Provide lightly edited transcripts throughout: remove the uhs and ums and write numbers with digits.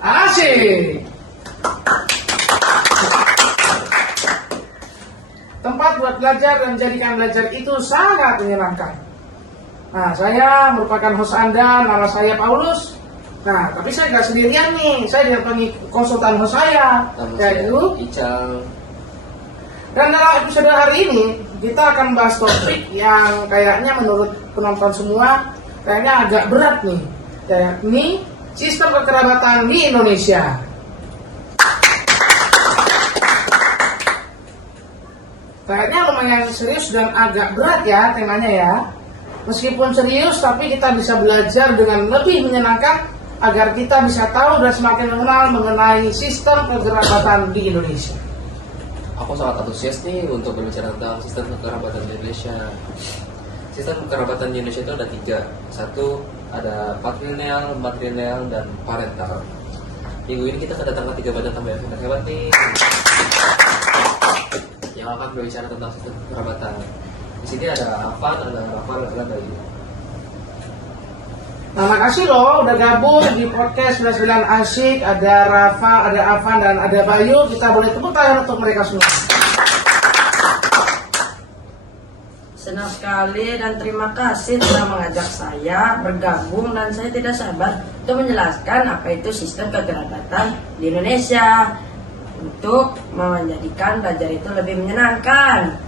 asik. Tempat buat belajar dan menjadikan belajar itu sangat menyenangkan. Nah, saya merupakan host Anda, nama saya Paulus. Nah, tapi saya nggak sendirian nih, saya didampingi konsultan host saya, yaitu Ical. Dan dalam episode hari ini, kita akan bahas topik yang kayaknya menurut penonton semua, kayaknya agak berat nih, yakni sistem kekerabatan di Indonesia. Kayaknya lumayan serius dan agak berat ya temanya ya. Meskipun serius, tapi kita bisa belajar dengan lebih menyenangkan agar kita bisa tahu dan semakin mengenal mengenai sistem kekerabatan di Indonesia. Aku sangat antusias nih untuk berbicara tentang sistem kekerabatan di Indonesia. Sistem kekerabatan di Indonesia itu ada 3. Satu, ada patrilineal, matrilineal, dan parental. Minggu ini kita kedatangan 3 badan tamu yang hebat nih, yang akan berbicara tentang sistem kekerabatan. Di sini ada Afan, ada Rafa, dan ada Bayu. Nah, makasih loh udah gabung di podcast 99 Asik. Ada Rafa, ada Afan, dan ada Bayu. Kita boleh tepuk tangan untuk mereka semua. Senang sekali dan terima kasih telah mengajak saya bergabung, dan saya tidak sabar untuk menjelaskan apa itu sistem kekerabatan di Indonesia untuk menjadikan belajar itu lebih menyenangkan.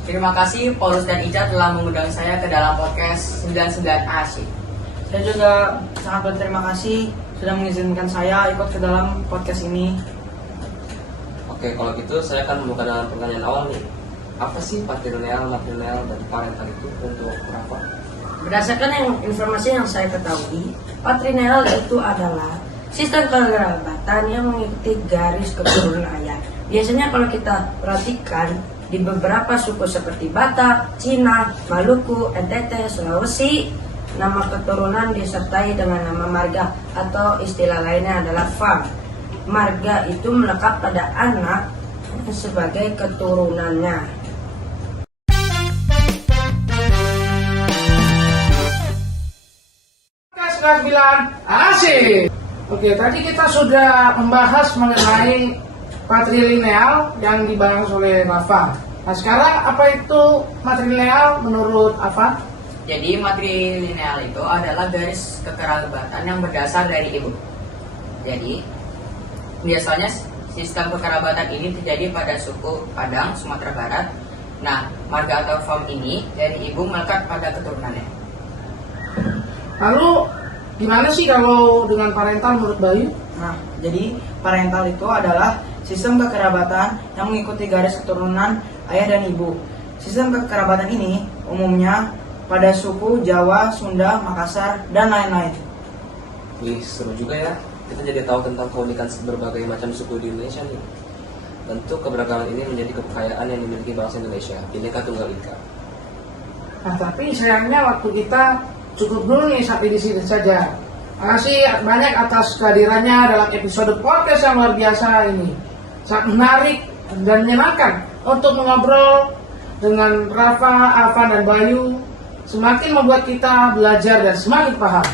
Terima kasih Paulus dan Ica telah mengundang saya ke dalam podcast 99 Asik. Saya juga sangat berterima kasih sudah mengizinkan saya ikut ke dalam podcast ini. Oke, kalau gitu saya akan membuka dengan pertanyaan awal nih. Apa sih patrilineal, matrilineal, dan parental itu untuk Rafa? Berdasarkan informasi yang saya ketahui, patrilineal itu adalah sistem kekerabatan yang mengikuti garis keturunan ayah. Biasanya kalau kita perhatikan di beberapa suku seperti Batak, Cina, Maluku, NTT, Sulawesi, nama keturunan disertai dengan nama marga atau istilah lainnya adalah fam. Marga itu melekat pada anak sebagai keturunannya. Asik. Oke, tadi kita sudah membahas mengenai patrilineal yang dibahas oleh Rafa. Nah, sekarang apa itu matrilineal menurut Rafa? Jadi matrilineal itu adalah garis kekerabatan yang berdasar dari ibu. Jadi biasanya sistem kekerabatan ini terjadi pada suku Padang, Sumatera Barat. Nah, marga atau fam ini dari ibu melekat pada keturunannya. Lalu gimana sih kalau dengan parental menurut Bayu? Nah, jadi parental itu adalah sistem kekerabatan yang mengikuti garis keturunan ayah dan ibu. Sistem kekerabatan ini umumnya pada suku Jawa, Sunda, Makassar, dan lain-lain. Wih, seru juga ya. Kita jadi tahu tentang keunikan berbagai macam suku di Indonesia nih. Tentu keberagaman ini menjadi kekayaan yang dimiliki bangsa Indonesia, Bhinneka Tunggal Ika. Nah, tapi sayangnya waktu kita cukup dulu nih sampai di sini saja. Makasih banyak atas kehadirannya dalam episode podcast yang luar biasa ini. Sangat menarik dan menyenangkan untuk mengobrol dengan Rafa, Afan, dan Bayu. Semakin membuat kita belajar dan semakin paham.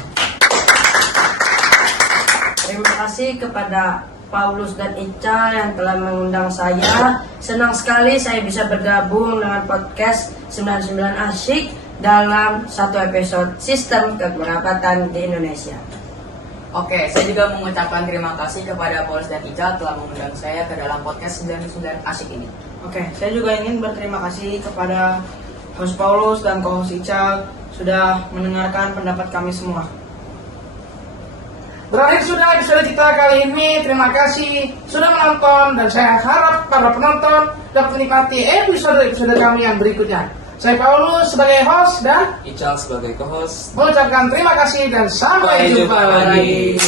Terima kasih kepada Paulus dan Ica yang telah mengundang saya. Senang sekali saya bisa bergabung dengan podcast 99 Asik dalam satu episode sistem kekerabatan di Indonesia. Oke, saya juga mengucapkan terima kasih kepada Paulus dan Ica telah mengundang saya ke dalam podcast 99 Asik ini. Oke, saya juga ingin berterima kasih kepada host Paulus dan co-host Ical sudah mendengarkan pendapat kami semua. Berakhir sudah episode kita kali ini. Terima kasih sudah menonton dan saya harap para penonton dapat menikmati episode kami yang berikutnya. Saya Paulus sebagai host dan Ical sebagai co-host. mengucapkan terima kasih dan sampai jumpa lagi.